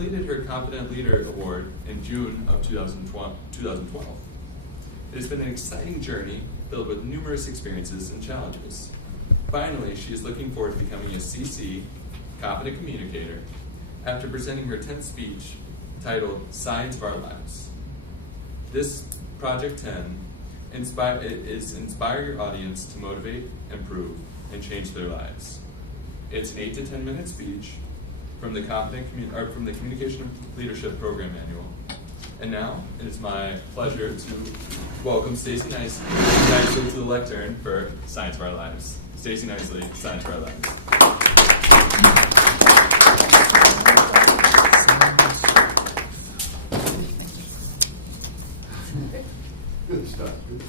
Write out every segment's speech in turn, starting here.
completed her Competent Leader Award in June of 2012. It has been an exciting journey filled with numerous experiences and challenges. Finally, she is looking forward to becoming a CC, Competent Communicator, after presenting her 10th speech titled Science of Our Lives. This Project 10 inspire your audience to motivate, improve, and change their lives. It's an 8 to 10 minute speech from the Communication Leadership Program Manual. And now, it is my pleasure to welcome Stacie Knisley to the lectern for Science of Our Lives. Stacie Knisley, Science of Our Lives. Good stuff. Good.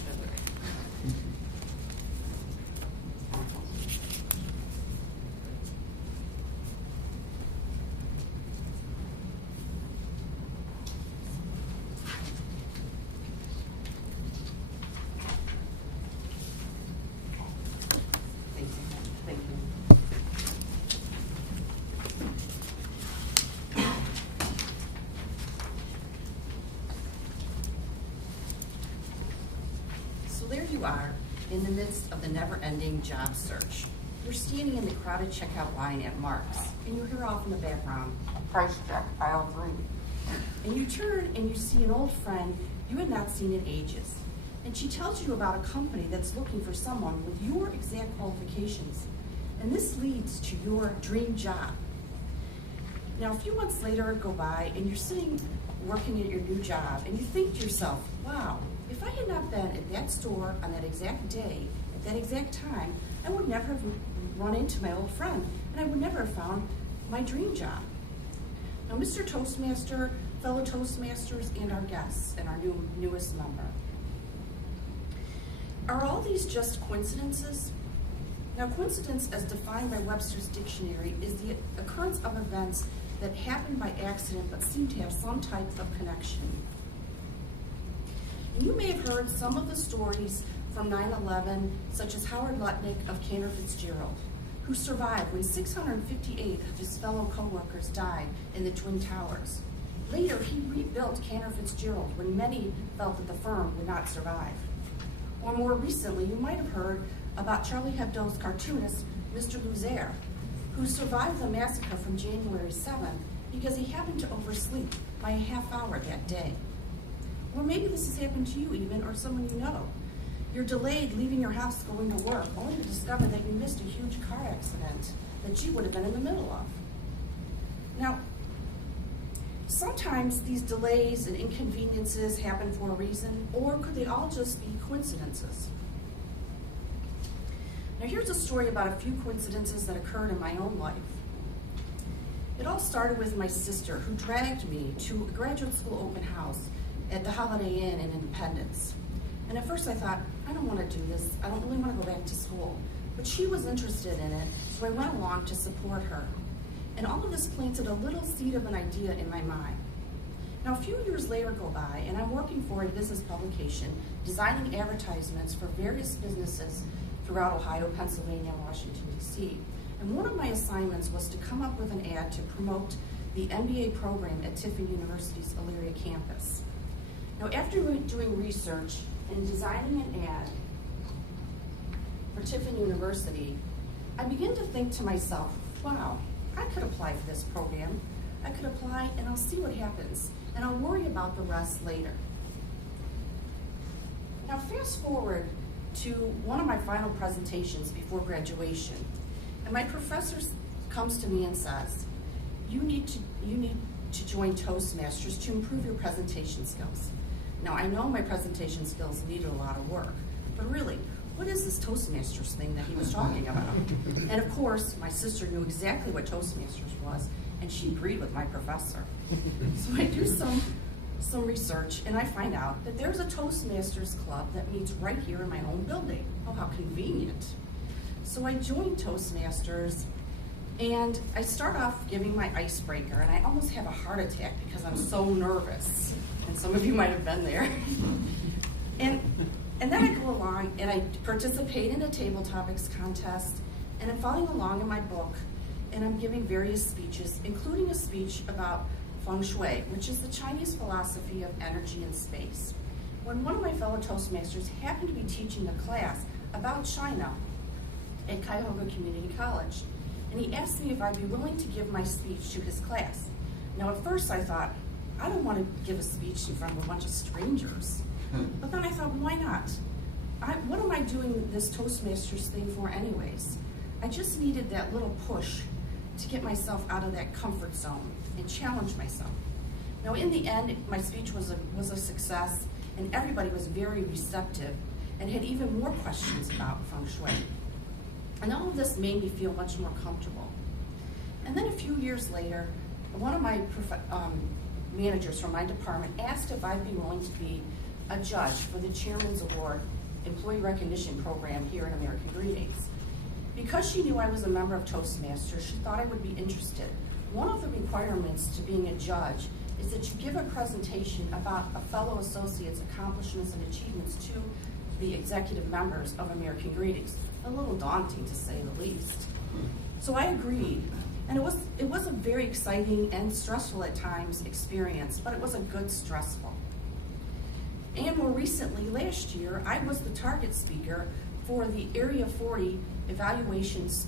There you are, in the midst of the never-ending job search. You're standing in the crowded checkout line at Mark's, and you hear off in the background, price check, aisle 3. And you turn and you see an old friend you had not seen in ages. And she tells you about a company that's looking for someone with your exact qualifications. And this leads to your dream job. Now, a few months later go by, and you're sitting working at your new job, and you think to yourself, wow, if I had not been at that store on that exact day, at that exact time, I would never have run into my old friend, and I would never have found my dream job. Now, Mr. Toastmaster, fellow Toastmasters, and our guests, and our newest member. Are all these just coincidences? Now, coincidence, as defined by Webster's dictionary, is the occurrence of events that happen by accident but seem to have some type of connection. And you may have heard some of the stories from 9/11, such as Howard Lutnick of Cantor Fitzgerald, who survived when 658 of his fellow co-workers died in the Twin Towers. Later, he rebuilt Cantor Fitzgerald when many felt that the firm would not survive. Or more recently, you might have heard about Charlie Hebdo's cartoonist, Mr. Luzaire, who survived the massacre from January 7th because he happened to oversleep by a half hour that day. Or maybe this has happened to you even, or someone you know. You're delayed leaving your house going to work, only to discover that you missed a huge car accident that you would have been in the middle of. Now, sometimes these delays and inconveniences happen for a reason, or could they all just be coincidences? Now, here's a story about a few coincidences that occurred in my own life. It all started with my sister, who dragged me to a graduate school open house at the Holiday Inn in Independence. And at first I thought, I don't want to do this. I don't really want to go back to school. But she was interested in it, so I went along to support her. And all of this planted a little seed of an idea in my mind. Now, a few years later go by, and I'm working for a business publication, designing advertisements for various businesses throughout Ohio, Pennsylvania, and Washington, D.C. And one of my assignments was to come up with an ad to promote the MBA program at Tiffin University's Elyria campus. Now, after doing research and designing an ad for Tiffin University, I began to think to myself, wow, I could apply for this program. I could apply and I'll see what happens, and I'll worry about the rest later. Now, fast forward to one of my final presentations before graduation, and my professor comes to me and says, you need to join Toastmasters to improve your presentation skills. Now, I know my presentation skills needed a lot of work, but really, what is this Toastmasters thing that he was talking about? And of course, my sister knew exactly what Toastmasters was, and she agreed with my professor. So I do some research, and I find out that there's a Toastmasters club that meets right here in my own building. Oh, how convenient. So I joined Toastmasters, and I start off giving my icebreaker, and I almost have a heart attack because I'm so nervous. And some of you might have been there. And then I go along and I participate in a table topics contest, and I'm following along in my book, and I'm giving various speeches, including a speech about Feng Shui, which is the Chinese philosophy of energy and space, when one of my fellow Toastmasters happened to be teaching a class about China at Cuyahoga Community College. And he asked me if I'd be willing to give my speech to his class. Now at first I thought, I don't want to give a speech in front of a bunch of strangers. But then I thought, why not? What am I doing this Toastmasters thing for anyways? I just needed that little push to get myself out of that comfort zone and challenge myself. Now in the end, my speech was a success, and everybody was very receptive and had even more questions about Feng Shui. And all of this made me feel much more comfortable. And then a few years later, one of my managers from my department asked if I'd be willing to be a judge for the Chairman's Award Employee Recognition Program here in American Greetings. Because she knew I was a member of Toastmasters, she thought I would be interested. One of the requirements to being a judge is that you give a presentation about a fellow associate's accomplishments and achievements to the executive members of American Greetings. A little daunting, to say the least. So I agreed, and it was a very exciting and stressful at times experience, but it was a good stressful. And more recently, last year, I was the target speaker for the Area 40 evaluation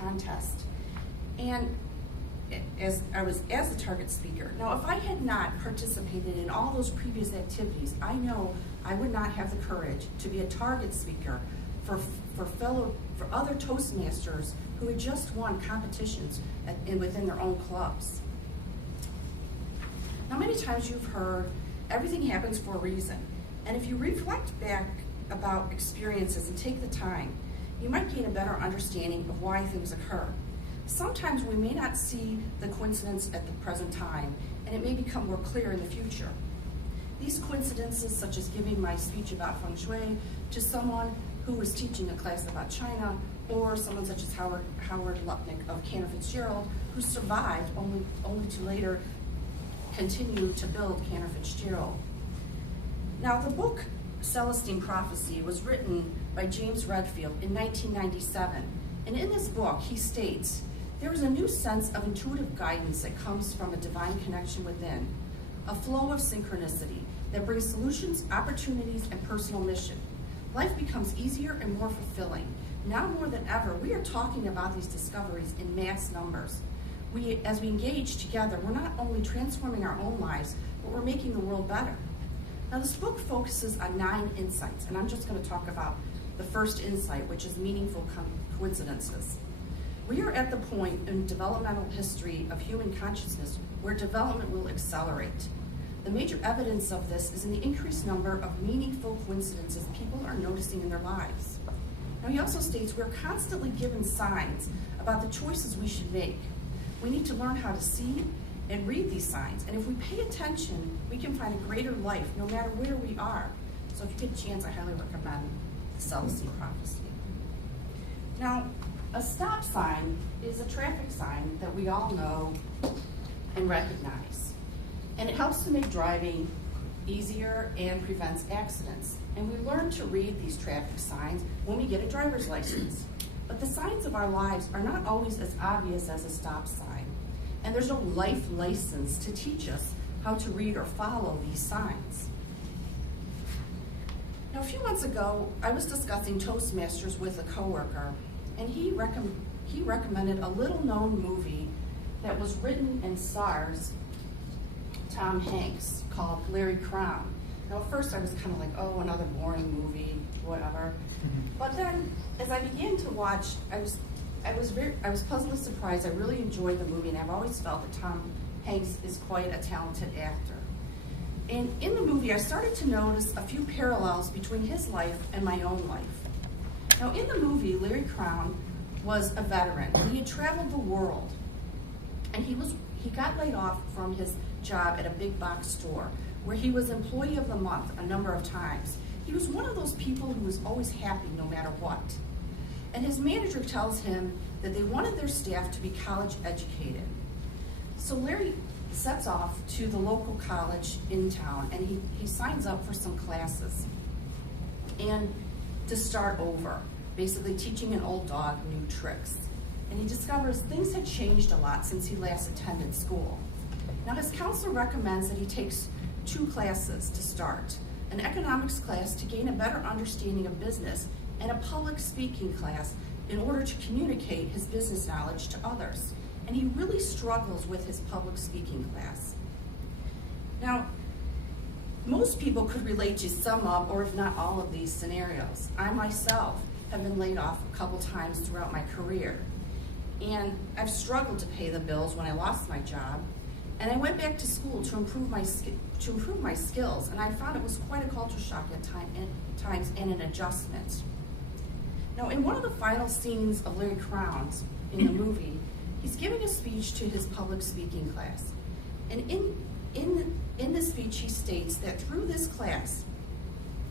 contest. And as the target speaker. Now, if I had not participated in all those previous activities, I know I would not have the courage to be a target speaker for other Toastmasters who had just won competitions within their own clubs. Now, many times you've heard everything happens for a reason, and if you reflect back about experiences and take the time, you might gain a better understanding of why things occur. Sometimes we may not see the coincidence at the present time, and it may become more clear in the future. These coincidences, such as giving my speech about Feng Shui to someone who was teaching a class about China, or someone such as Howard Lupnick of Cantor Fitzgerald, who survived only to later continue to build Cantor Fitzgerald. Now, the book Celestine Prophecy was written by James Redfield in 1997, and in this book he states, "There is a new sense of intuitive guidance that comes from a divine connection within, a flow of synchronicity that brings solutions, opportunities, and personal mission. Life becomes easier and more fulfilling. Now more than ever, we are talking about these discoveries in mass numbers. As we engage together, we're not only transforming our own lives, but we're making the world better." Now, this book focuses on 9 insights, and I'm just going to talk about the first insight, which is meaningful coincidences. We are at the point in developmental history of human consciousness where development will accelerate. The major evidence of this is in the increased number of meaningful coincidences people are noticing in their lives. Now, he also states we're constantly given signs about the choices we should make. We need to learn how to see and read these signs, and if we pay attention, we can find a greater life no matter where we are. So if you get a chance, I highly recommend the Celestine Prophecy. Now, a stop sign is a traffic sign that we all know and recognize, and it helps to make driving easier and prevents accidents. And we learn to read these traffic signs when we get a driver's license. But the signs of our lives are not always as obvious as a stop sign, and there's no life license to teach us how to read or follow these signs. Now, a few months ago, I was discussing Toastmasters with a coworker, and he recommended a little-known movie that was written and stars Tom Hanks called Larry Crown. Now, at first I was kind of like, oh, another boring movie, whatever. But then, as I began to watch, I was pleasantly surprised. I really enjoyed the movie, and I've always felt that Tom Hanks is quite a talented actor. And in the movie, I started to notice a few parallels between his life and my own life. Now, in the movie, Larry Crown was a veteran. He had traveled the world, and he got laid off from his job at a big box store, where he was Employee of the Month a number of times. He was one of those people who was always happy no matter what. And his manager tells him that they wanted their staff to be college educated. So Larry sets off to the local college in town, and he signs up for some classes and to start over, basically teaching an old dog new tricks. And he discovers things had changed a lot since he last attended school. Now, his counselor recommends that he takes 2 classes to start, an economics class to gain a better understanding of business and a public speaking class in order to communicate his business knowledge to others. And he really struggles with his public speaking class. Now, most people could relate to some of, or if not all of these scenarios. I myself have been laid off a couple times throughout my career. And I've struggled to pay the bills when I lost my job. And I went back to school to improve my skills, and I found it was quite a culture shock at times and an adjustment. Now, in one of the final scenes of Larry Crown's in the movie, he's giving a speech to his public speaking class. And in this speech, he states that through this class,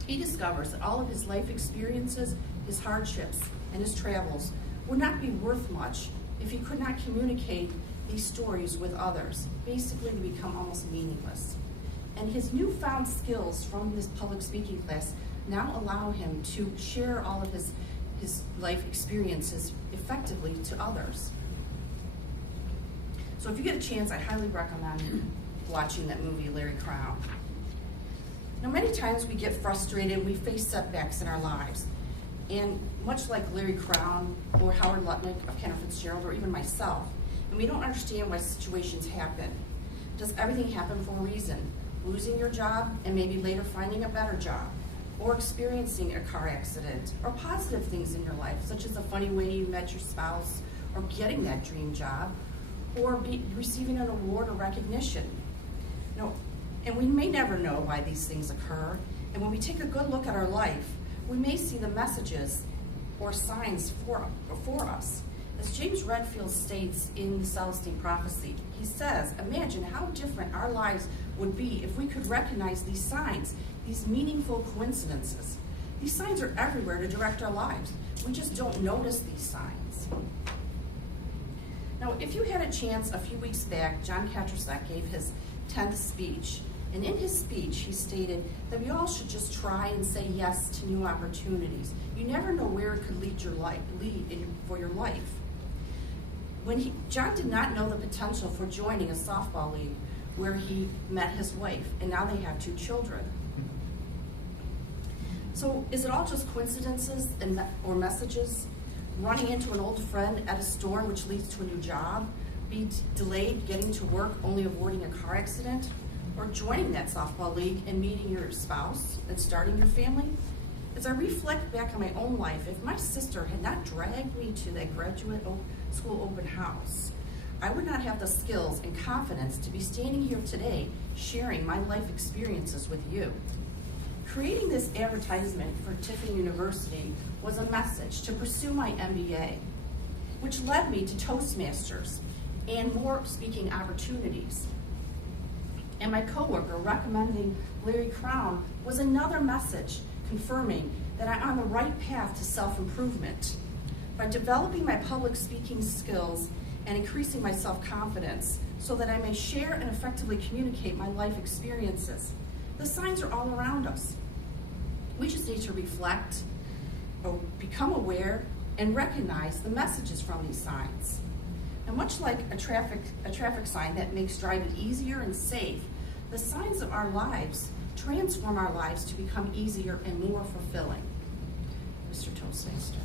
he discovers that all of his life experiences, his hardships, and his travels would not be worth much if he could not communicate these stories with others. Basically, they become almost meaningless. And his newfound skills from this public speaking class now allow him to share all of his life experiences effectively to others. So if you get a chance, I highly recommend watching that movie, Larry Crown. Now, many times we get frustrated, we face setbacks in our lives. And much like Larry Crown or Howard Lutnick of Cantor Fitzgerald or even myself, and we don't understand why situations happen. Does everything happen for a reason? Losing your job and maybe later finding a better job, or experiencing a car accident, or positive things in your life, such as a funny way you met your spouse, or getting that dream job, or receiving an award or recognition. No, and we may never know why these things occur, and when we take a good look at our life, we may see the messages or signs for us. As James Redfield states in the Celestine Prophecy, he says, imagine how different our lives would be if we could recognize these signs, these meaningful coincidences. These signs are everywhere to direct our lives. We just don't notice these signs. Now, if you had a chance, a few weeks back, John Katrasek gave his 10th speech. And in his speech, he stated that we all should just try and say yes to new opportunities. You never know where it could lead for your life. John did not know the potential for joining a softball league where he met his wife, and now they have 2 children. So is it all just coincidences or messages? Running into an old friend at a store which leads to a new job? Be delayed getting to work, only avoiding a car accident? Or joining that softball league and meeting your spouse and starting your family? As I reflect back on my own life, if my sister had not dragged me to that graduate school open house, I would not have the skills and confidence to be standing here today sharing my life experiences with you. Creating this advertisement for Tiffin University was a message to pursue my MBA, which led me to Toastmasters and more speaking opportunities. And my coworker recommending Larry Crown was another message confirming that I'm on the right path to self-improvement. By developing my public speaking skills and increasing my self-confidence so that I may share and effectively communicate my life experiences. The signs are all around us. We just need to reflect, or become aware, and recognize the messages from these signs. And much like a traffic sign that makes driving easier and safe, the signs of our lives transform our lives to become easier and more fulfilling. Mr. Toastmaster.